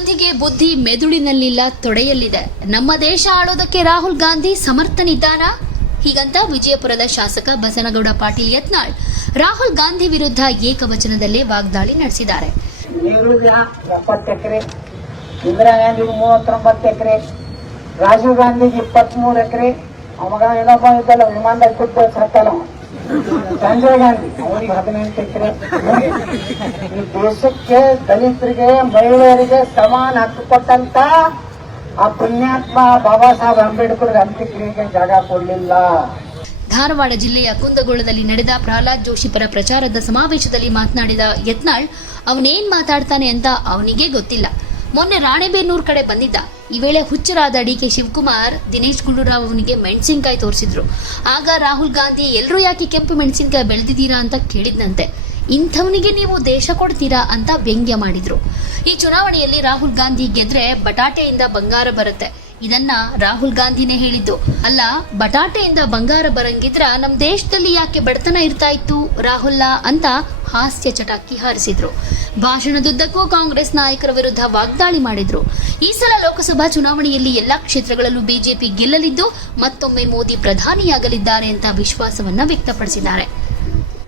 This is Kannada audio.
ಗಾಂಧಿಗೆ ಬುದ್ಧಿ ಮೆದುಳಿನಲ್ಲಿಲ್ಲ, ತೊಡೆಯಲ್ಲಿದೆ. ನಮ್ಮ ದೇಶ ಆಳೋದಕ್ಕೆ ರಾಹುಲ್ ಗಾಂಧಿ ಸಮರ್ಥನಿದ್ದಾನಾ? ಹೀಗಂತ ವಿಜಯಪುರದ ಶಾಸಕ ಬಸನಗೌಡ ಪಾಟೀಲ್ ಯತ್ನಾಳ್ ರಾಹುಲ್ ಗಾಂಧಿ ವಿರುದ್ಧ ಏಕವಚನದಲ್ಲೇ ವಾಗ್ದಾಳಿ ನಡೆಸಿದ್ದಾರೆ. ಎಕರೆ, ಇಂದಿರಾ ಗಾಂಧಿ ಮೂವತ್ತೊಂಬತ್ತು ಎಕರೆ, ರಾಜೀವ್ ಗಾಂಧಿಗೆ ಇಪ್ಪತ್ಮೂರು ಎಕರೆ, ಅವಾಗ ಏನಪ್ಪ ಇದ್ದಲ್ಲ ವಿಮಾನದಲ್ಲಿ ಕೂತು ಸತ್ತಲ್ಲ. ಸಂಜಯ್ ಗಾಂಧಿ ಅವರಿಗೆ ಹದಿನೆಂಟು ಎಕರೆ. ಈ ದೇಶಕ್ಕೆ ದಲಿತರಿಗೆ, ಮಹಿಳೆಯರಿಗೆ ಸಮಾನ ಹಕ್ಕು ಕೊಟ್ಟಂತ ಆ ಪುಣ್ಯಾತ್ಮ ಬಾಬಾ ಸಾಹೇಬ್ ಅಂಬೇಡ್ಕರ್ ಅಂತ್ಯಕ್ರಿಯೆಗೆ ಜಾಗ ಕೊಡಲಿಲ್ಲ. ಧಾರವಾಡ ಜಿಲ್ಲೆಯ ಕುಂದಗೋಳದಲ್ಲಿ ನಡೆದ ಪ್ರಹ್ಲಾದ್ ಜೋಶಿ ಪರ ಪ್ರಚಾರದ ಸಮಾವೇಶದಲ್ಲಿ ಮಾತನಾಡಿದ ಯತ್ನಾಳ್, ಅವನೇನ್ ಮಾತಾಡ್ತಾನೆ ಅಂತ ಅವನಿಗೆ ಗೊತ್ತಿಲ್ಲ. ಮೊನ್ನೆ ರಾಣೆಬೆನ್ನೂರ್ ಕಡೆ ಬಂದಿದ್ದ. ಈ ವೇಳೆ ಹುಚ್ಚರಾದ ಡಿ ಕೆ ಶಿವಕುಮಾರ್, ದಿನೇಶ್ ಗುಂಡೂರಾವ್ ಅವನಿಗೆ ಮೆಣಸಿನ್ಕಾಯಿ ತೋರಿಸಿದ್ರು. ಆಗ ರಾಹುಲ್ ಗಾಂಧಿ ಎಲ್ಲರೂ ಯಾಕೆ ಕೆಂಪು ಮೆಣಸಿನ್ಕಾಯಿ ಬೆಳೆದಿದ್ದೀರಾ ಅಂತ ಕೇಳಿದ್ನಂತೆ. ಇಂಥವನಿಗೆ ನೀವು ದೇಶ ಕೊಡ್ತೀರಾ ಅಂತ ವ್ಯಂಗ್ಯ ಮಾಡಿದ್ರು. ಈ ಚುನಾವಣೆಯಲ್ಲಿ ರಾಹುಲ್ ಗಾಂಧಿ ಗೆದ್ರೆ ಬಟಾಟೆಯಿಂದ ಬಂಗಾರ ಬರುತ್ತೆ. ಇದನ್ನ ರಾಹುಲ್ ಗಾಂಧಿನೇ ಹೇಳಿದ್ದು. ಅಲ್ಲ, ಬಟಾಟೆಯಿಂದ ಬಂಗಾರ ಬರಂಗಿದ್ರ ನಮ್ ದೇಶದಲ್ಲಿ ಯಾಕೆ ಬಡತನ ಇರ್ತಾ ಇತ್ತು? ರಾಹುಲ್ಲ ಅಂತ ಹಾಸ್ಯ ಚಟಾಕಿ ಹಾರಿಸಿದ್ರು. ಭಾಷಣದುದ್ದಕ್ಕೂ ಕಾಂಗ್ರೆಸ್ ನಾಯಕರ ವಿರುದ್ಧ ವಾಗ್ದಾಳಿ ಮಾಡಿದ್ರು. ಈ ಸಲ ಲೋಕಸಭಾ ಚುನಾವಣೆಯಲ್ಲಿ ಎಲ್ಲಾ ಕ್ಷೇತ್ರಗಳಲ್ಲೂ ಬಿಜೆಪಿ ಗೆಲ್ಲಲಿದ್ದು ಮತ್ತೊಮ್ಮೆ ಮೋದಿ ಪ್ರಧಾನಿಯಾಗಲಿದ್ದಾರೆ ಅಂತ ವಿಶ್ವಾಸವನ್ನ ವ್ಯಕ್ತಪಡಿಸಿದ್ದಾರೆ.